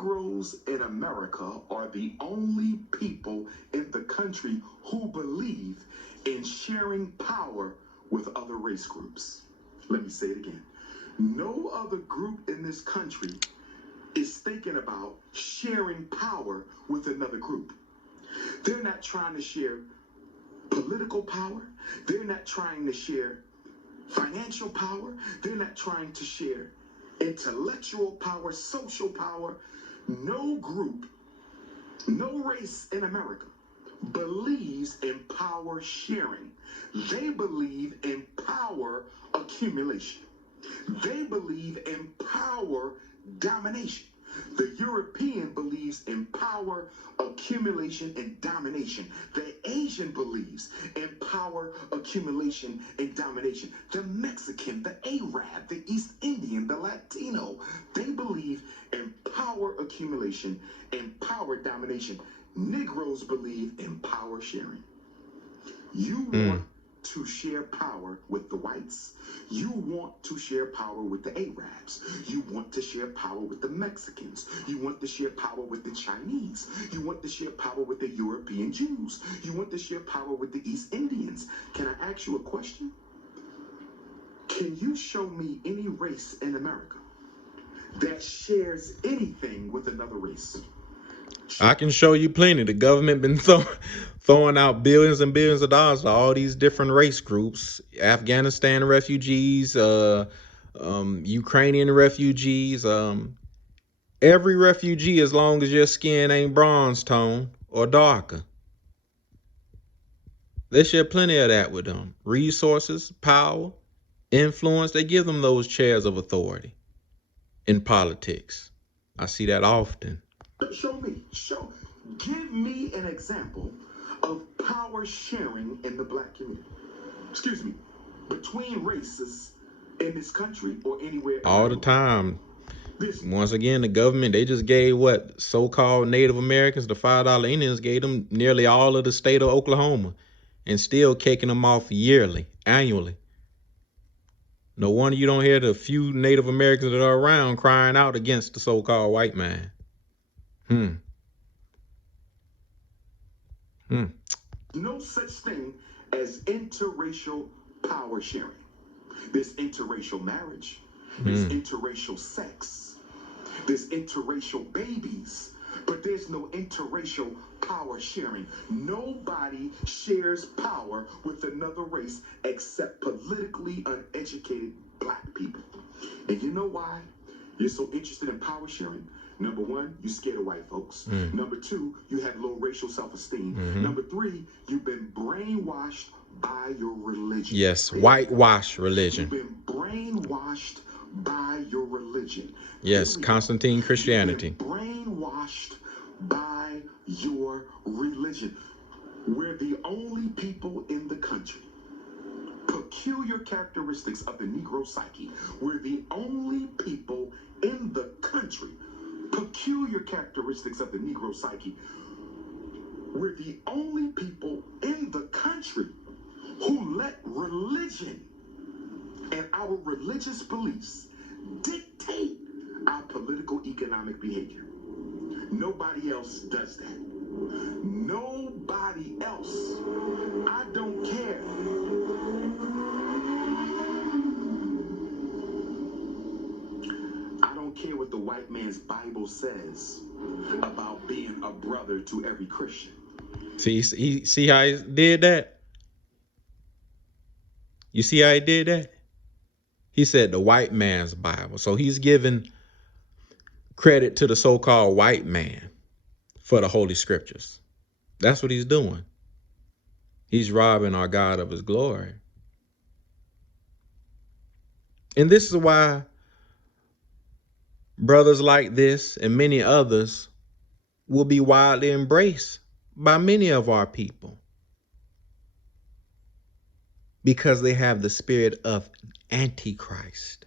Negroes in America are the only people in the country who believe in sharing power with other race groups. Let me say it again. No other group in this country is thinking about sharing power with another group. They're not trying to share political power. They're not trying to share financial power. They're not trying to share intellectual power, social power. No group, no race in America believes in power sharing. They believe in power accumulation. They believe in power domination. The European believes in power accumulation and domination. The Asian believes in power accumulation and domination. The Mexican, the Arab, the East Indian, the Latino, they believe in power accumulation and power domination. Negroes believe in power sharing. You want to share power with the whites. You want to share power with the Arabs. You want to share power with the Mexicans. You want to share power with the Chinese. You want to share power with the European Jews. You want to share power with the East Indians. Can I ask you a question? Can you show me any race in America that shares anything with another race? I can show you plenty. The government been throwing out billions and billions of dollars to all these different race groups. Afghanistan refugees, Ukrainian refugees, every refugee, as long as your skin ain't bronze tone or darker. They share plenty of that with them. Resources, power, influence. They give them those chairs of authority in politics. I see that often. Give me an example of power sharing in the black community. Excuse me, between races in this country or anywhere. All the time. Once again, the government, they just gave what so-called Native Americans, the $5 Indians, gave them nearly all of the state of Oklahoma and still kicking them off yearly, annually. No wonder you don't hear the few Native Americans that are around crying out against the so-called white man. No such thing as interracial power sharing. There's interracial marriage. There's interracial sex. There's interracial babies. But there's no interracial power sharing. Nobody shares power with another race except politically uneducated black people. And you know why you're so interested in power sharing? Number one, you're scared of white folks. Number two, you have low racial self-esteem. Number three, you've been brainwashed by your religion. Yes, whitewash religion. You've been brainwashed by your religion. Yes, Constantine Christianity. Brainwashed by your religion. We're the only people in the country. Peculiar characteristics of the Negro psyche. We're the only people in the country. Peculiar characteristics of the Negro psyche. We're the only people in the country who let religion and our religious beliefs dictate our political economic behavior. Nobody else does that. Nobody else. I don't care. I don't care what the white man's Bible says about being a brother to every Christian. See how he did that? You see how he did that? He said the white man's Bible. So he's giving credit to the so-called white man for the Holy Scriptures. That's what he's doing. He's robbing our God of his glory. And this is why brothers like this and many others will be widely embraced by many of our people, because they have the spirit of Antichrist.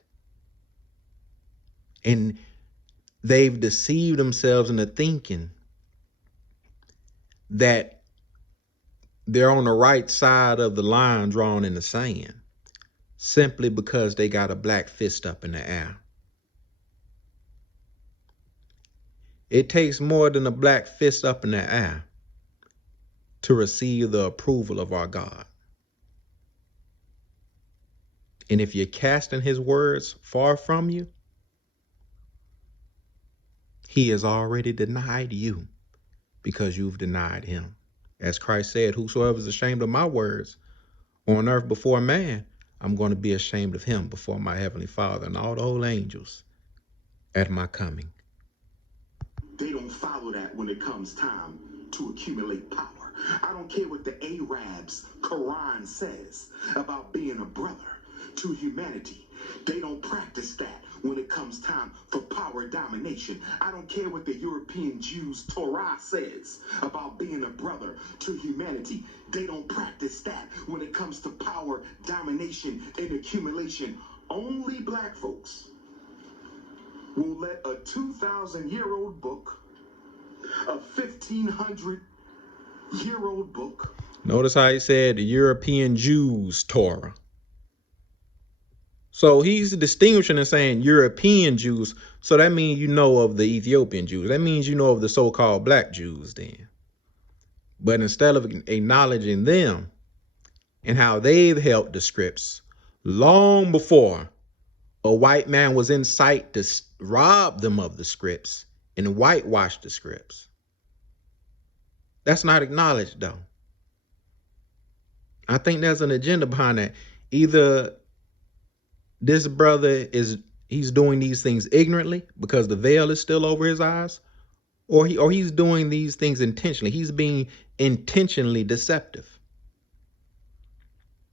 And they've deceived themselves into thinking that they're on the right side of the line drawn in the sand, simply because they got a black fist up in the air. It takes more than a black fist up in the air to receive the approval of our God. And if you're casting his words far from you, he has already denied you because you've denied him. As Christ said, whosoever is ashamed of my words on earth before man, I'm going to be ashamed of him before my heavenly Father and all the holy angels at my coming. They don't follow that when it comes time to accumulate power. I don't care what the Arabs' Quran says about being a brother to humanity. They don't practice that when it comes time for power domination. I don't care what the European Jews' Torah says about being a brother to humanity. They don't practice that when it comes to power domination and accumulation. Only black folks will let a 2,000-year-old book, a 1,500-year-old book. Notice how he said the European Jews' Torah. So he's distinguishing and saying European Jews. So that means you know of the Ethiopian Jews. That means you know of the so-called black Jews then. But instead of acknowledging them and how they've helped the scripts long before a white man was in sight to rob them of the scripts and whitewash the scripts. That's not acknowledged, though. I think there's an agenda behind that. Either this brother he's doing these things ignorantly because the veil is still over his eyes, or he's doing these things intentionally. He's being intentionally deceptive.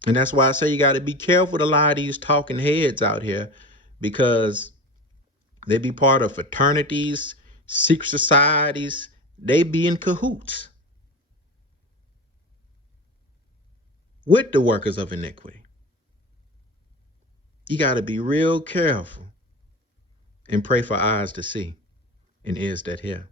And that's why I say you got to be careful with a lot of these talking heads out here, because they be part of fraternities, secret societies. They be in cahoots with the workers of iniquity. You got to be real careful and pray for eyes to see and ears that hear.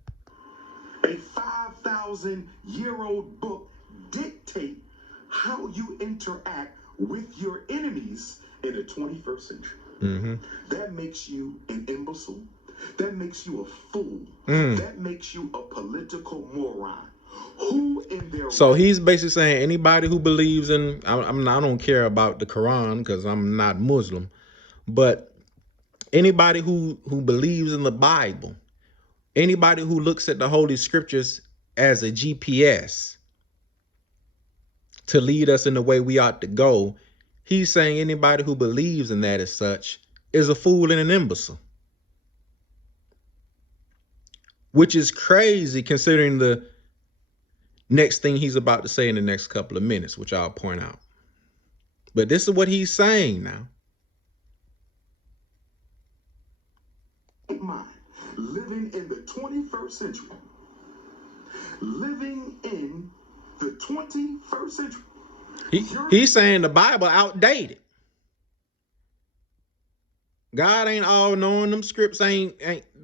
A 5,000-year-old book dictate how you interact with your enemies in the 21st century. Mm-hmm. That makes you an imbecile. That makes you a fool. That makes you a political moron. Who in their So he's basically saying anybody who believes in, I don't care about the Quran because I'm not Muslim, but anybody who believes in the Bible, anybody who looks at the Holy Scriptures as a GPS to lead us in the way we ought to go, he's saying anybody who believes in that as such is a fool and an imbecile. Which is crazy considering the next thing he's about to say in the next couple of minutes, which I'll point out. But this is what he's saying now. Living in the 21st century. Living in the 21st century. He's saying the Bible outdated. God ain't all knowing. Them scripts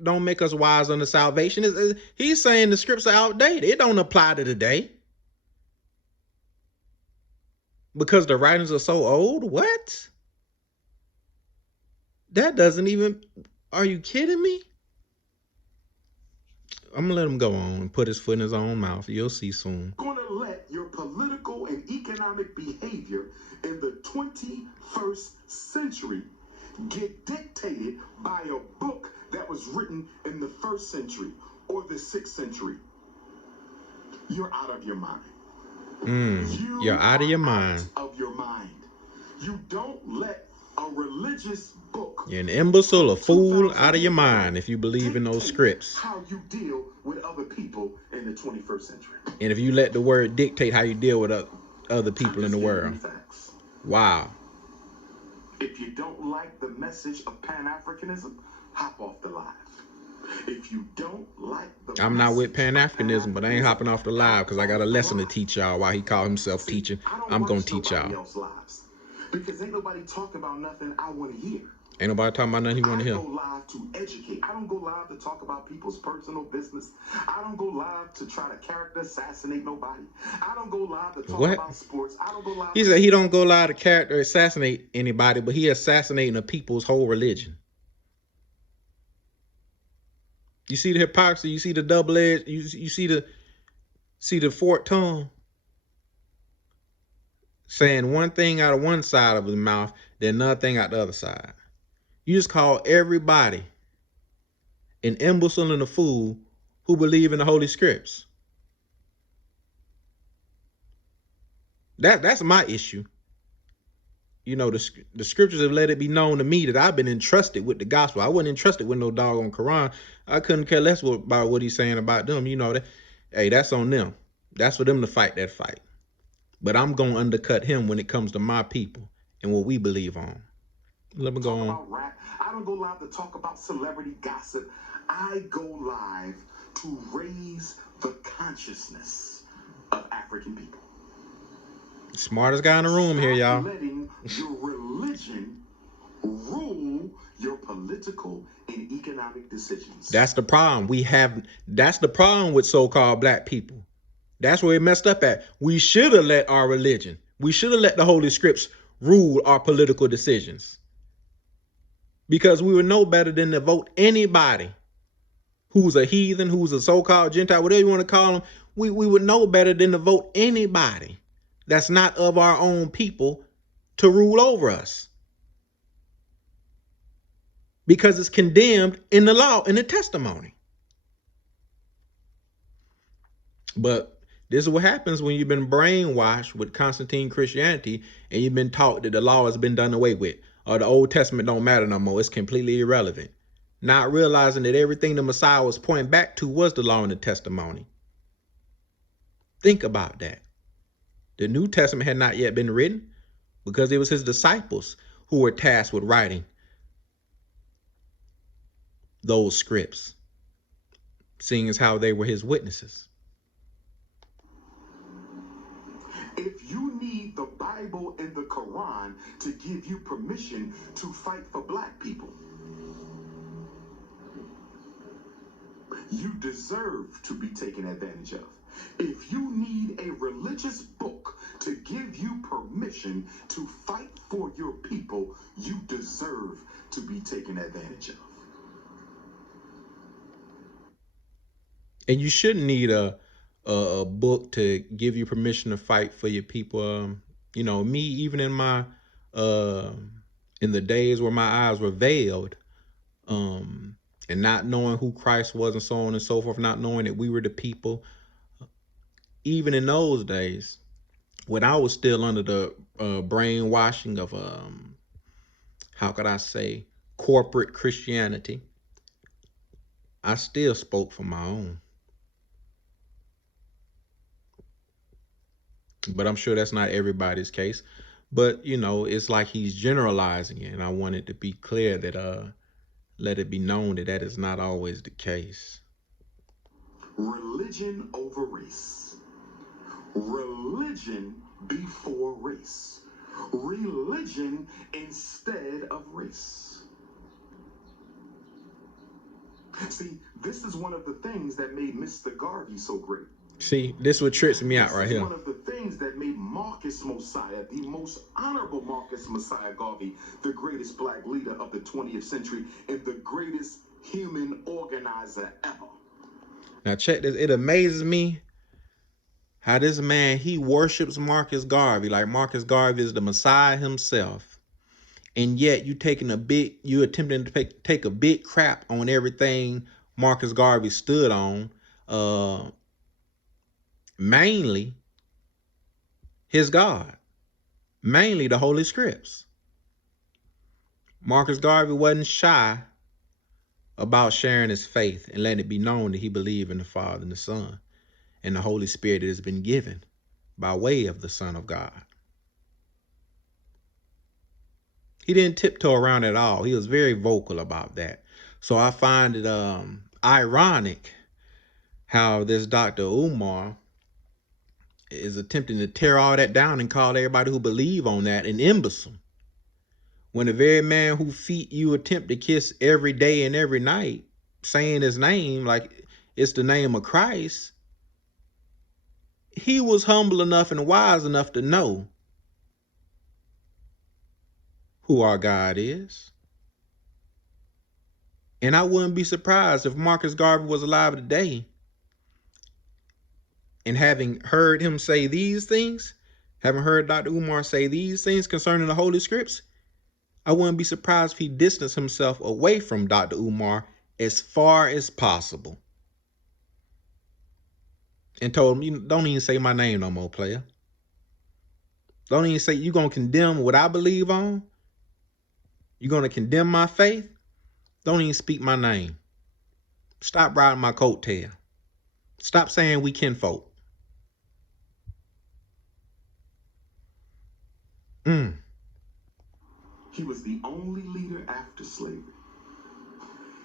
don't make us wise unto salvation. He's saying the scripts are outdated. It don't apply to today. Because the writings are so old? What? That doesn't even... Are you kidding me? I'm going to let him go on and put his foot in his own mouth. You'll see soon. Going to let your political and economic behavior in the 21st century get dictated by a book that was written in the 1st century or the 6th century. You're out of your mind. You're out of your mind. You don't let a religious book. You're an imbecile, a fool, out of your mind if you believe in those scripts. How you deal with other people in the 21st century. And if you let the word dictate how you deal with other people in the world. Wow. If you don't like the message of Pan-Africanism, hop off the live. If you don't like the I'm not with Pan-Africanism, but I ain't hopping off the live because I got a lesson to teach y'all while he called himself teaching. I'm going to teach y'all. Because ain't nobody talking about nothing I want to hear. Ain't nobody talking about nothing he want to hear. I don't go live to educate. I don't go live to talk about people's personal business. I don't go live to try to character assassinate nobody. I don't go live to talk about sports. I don't go live. He said he don't go live to character assassinate anybody, but he assassinating a people's whole religion. You see the hypocrisy, you see the double edge, you see the forked tongue, saying one thing out of one side of his mouth, then another thing out the other side. You just call everybody an imbecile and a fool who believe in the Holy Scripts. That's my issue. You know, the scriptures have let it be known to me that I've been entrusted with the gospel. I wasn't entrusted with no doggone Quran. I couldn't care less about what he's saying about them. You know, that, hey, that's on them. That's for them to fight that fight. But I'm going to undercut him when it comes to my people and what we believe on. Let me go on. About rap. I don't go live to talk about celebrity gossip. I go live to raise the consciousness of African people. Smartest guy in the room here, y'all. Letting your religion rule your political and economic decisions. That's the problem. That's the problem with so-called black people. That's where it messed up at. We should have let our religion, we should have let the Holy Scripts rule our political decisions. Because we would know better than to vote anybody who's a heathen, who's a so-called Gentile, whatever you want to call them. We would know better than to vote anybody that's not of our own people to rule over us. Because it's condemned in the law, in the testimony. But this is what happens when you've been brainwashed with Constantine Christianity and you've been taught that the law has been done away with, or the Old Testament don't matter no more. It's completely irrelevant. Not realizing that everything the Messiah was pointing back to was the law and the testimony. Think about that. The New Testament had not yet been written because it was his disciples who were tasked with writing those scripts, seeing as how they were his witnesses. If you need the Bible and the Quran to give you permission to fight for black people, you deserve to be taken advantage of. If you need a religious book to give you permission to fight for your people, you deserve to be taken advantage of. And you shouldn't need a book to give you permission to fight for your people. You know, me, even in my in the days where my eyes were veiled, and not knowing who Christ was and so on and so forth, not knowing that we were the people, even in those days, when I was still under the brainwashing of, how could I say, corporate Christianity, I still spoke for my own. But I'm sure that's not everybody's case. But, you know, it's like he's generalizing it. And I wanted to be clear that, let it be known that that is not always the case. Religion over race. Religion before race. Religion instead of race. See, this is one of the things that made Mr. Garvey so great. See, this what tricks me out right here. One of the things that made Marcus Mosiah, the most honorable Marcus Mosiah Garvey, the greatest black leader of the 20th century and the greatest human organizer ever. Now check this. It amazes me how this man, he worships Marcus Garvey. Like Marcus Garvey is the Messiah himself. And yet you attempting to take a big crap on everything Marcus Garvey stood on. Mainly his God, mainly the Holy Scripts. Marcus Garvey wasn't shy about sharing his faith and letting it be known that he believed in the Father and the Son and the Holy Spirit that has been given by way of the Son of God. He didn't tiptoe around at all. He was very vocal about that. So I find it ironic how this Dr. Umar is attempting to tear all that down and call everybody who believe on that an imbecile. When the very man whose feet you attempt to kiss every day and every night, saying his name like it's the name of Christ, he was humble enough and wise enough to know who our God is And I wouldn't be surprised if Marcus Garvey was alive today and having heard him say these things, having heard Dr. Umar say these things concerning the Holy Scripts, I wouldn't be surprised if he distanced himself away from Dr. Umar as far as possible and told him, you don't even say my name no more, player. Don't even say you're going to condemn what I believe on. You're going to condemn my faith. Don't even speak my name. Stop riding my coattail. Stop saying we kinfolk. He was the only leader after slavery.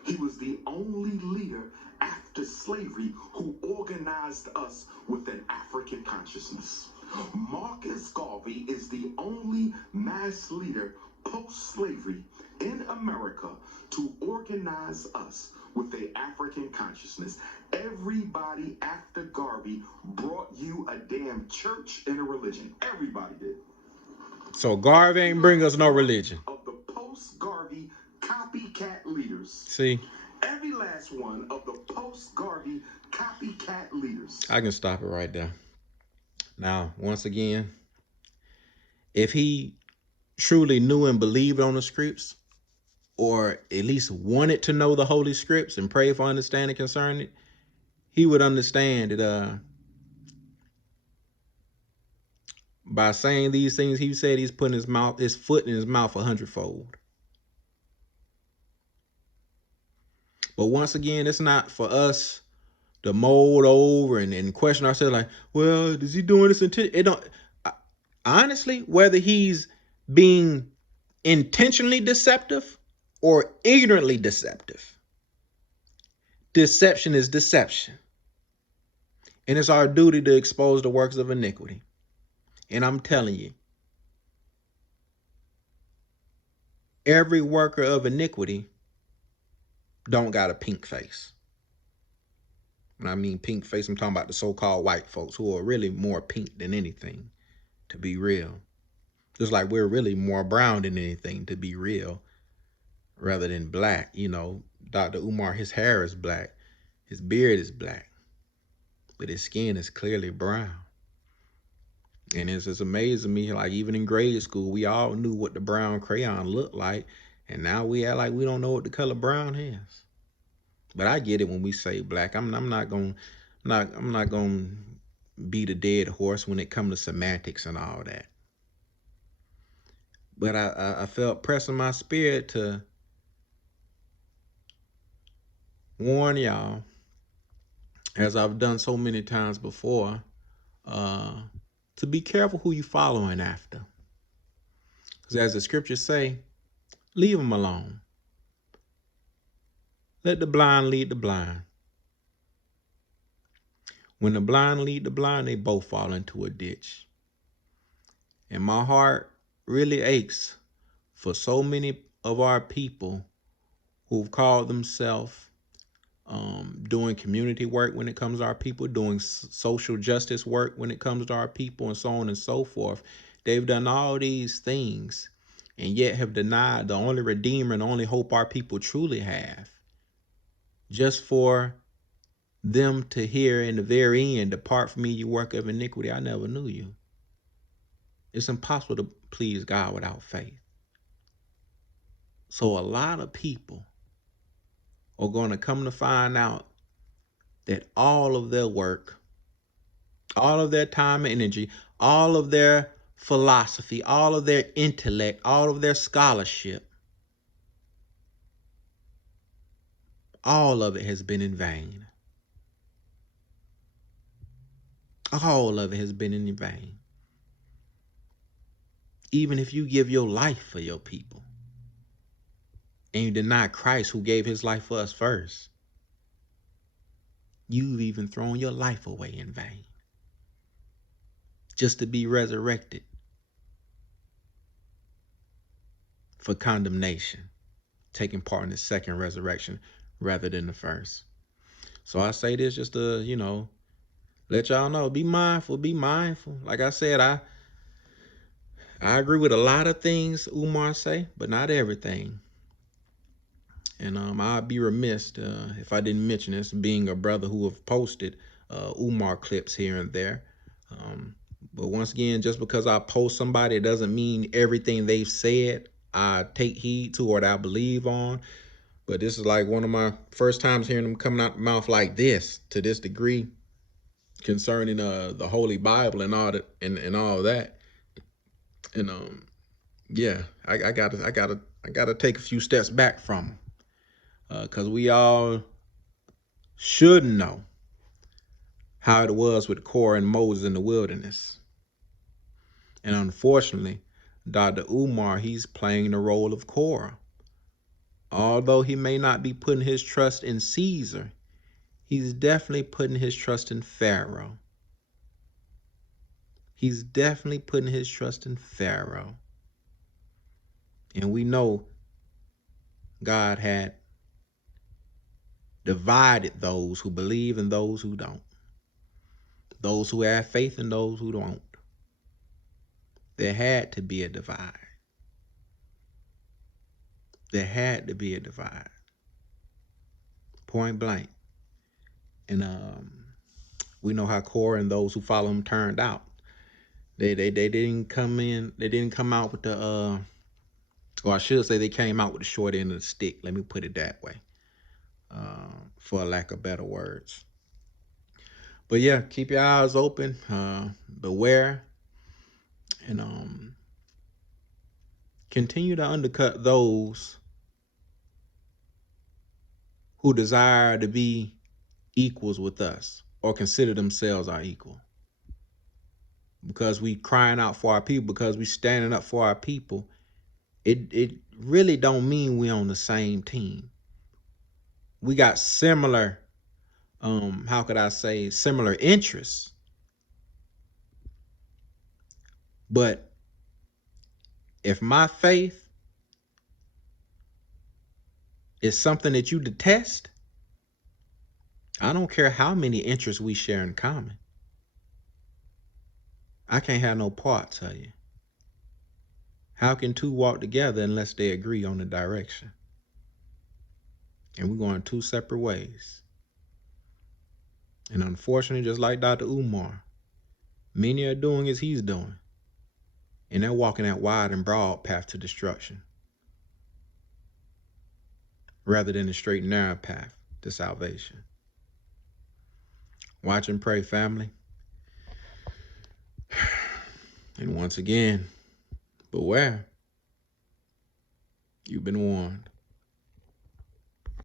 He was the only leader after slavery who organized us with an African consciousness. Marcus Garvey is the only mass leader post-slavery in America to organize us with the African consciousness. Everybody after Garvey brought you a damn church and a religion. Everybody did. So Garvey ain't bring us no religion. Of the post-Garvey copycat leaders. See? Every last one of the post-Garvey copycat leaders. I can stop it right there. Now, once again, if he truly knew and believed on the scripts, or at least wanted to know the Holy Scripts and pray for understanding concerning it, he would understand that by saying these things, he said he's putting his foot in his mouth 100-fold. But once again, it's not for us to mold over and question ourselves like, well, is he doing this it don't honestly, whether he's being intentionally deceptive or ignorantly deceptive, deception is deception. And it's our duty to expose the works of iniquity. And I'm telling you, every worker of iniquity don't got a pink face. When I mean pink face, I'm talking about the so-called white folks who are really more pink than anything, to be real. Just like we're really more brown than anything, to be real, rather than black. You know, Dr. Umar, his hair is black. His beard is black. But his skin is clearly brown. And it's just amazing to me, like even in grade school, we all knew what the brown crayon looked like. And now we act like we don't know what the color brown is. But I get it when we say black. I'm not gonna beat a dead horse when it comes to semantics and all that. But I felt pressing my spirit to warn y'all, as I've done so many times before, to be careful who you following after. Because as the scriptures say, leave them alone. Let the blind lead the blind. When the blind lead the blind, they both fall into a ditch. And my heart really aches for so many of our people who've called themselves doing community work when it comes to our people, doing social justice work when it comes to our people, and so on and so forth. They've done all these things and yet have denied the only redeemer and the only hope our people truly have, just for them to hear in the very end, depart from me, you work of iniquity, I never knew you. It's impossible to please God without faith. So a lot of people are going to come to find out that all of their work, all of their time and energy, all of their philosophy, all of their intellect, all of their scholarship, all of it has been in vain. All of it has been in vain. Even if you give your life for your people and you deny Christ who gave his life for us first, you've even thrown your life away in vain just to be resurrected for condemnation, taking part in the second resurrection rather than the first. So I say this just to, let y'all know, be mindful, be mindful. Like I said, I agree with a lot of things Umar say, but not everything. And I'd be remiss if I didn't mention this, being a brother who have posted Umar clips here and there. But once again, just because I post somebody, it doesn't mean everything they've said I take heed to or that I believe on. But this is like one of my first times hearing them coming out the mouth like this, to this degree, concerning the Holy Bible and all that and all that. And yeah, I gotta take a few steps back from them, because we all should know how it was with Korah and Moses in the wilderness. And unfortunately, Dr. Umar, he's playing the role of Korah. Although he may not be putting his trust in Caesar, he's definitely putting his trust in Pharaoh. He's definitely putting his trust in Pharaoh. And we know God had divided those who believe and those who don't. Those who have faith and those who don't. There had to be a divide. There had to be a divide. Point blank. And we know how Korah and those who follow him turned out. They didn't come in. They didn't come out with the or I should say they came out with the short end of the stick. Let me put it that way, for lack of better words. But yeah, keep your eyes open. Beware, and continue to undercut those who desire to be equals with us or consider themselves our equal. Because we crying out for our people, because we standing up for our people, it really don't mean we on the same team. We got similar, how could I say, similar interests. But if my faith is something that you detest, I don't care how many interests we share in common. I can't have no parts of you. How can two walk together unless they agree on the direction? And we're going two separate ways. And unfortunately, just like Dr. Umar, many are doing as he's doing. And they're walking that wide and broad path to destruction, rather than the straight and narrow path to salvation. Watch and pray, family. And once again, beware. You've been warned.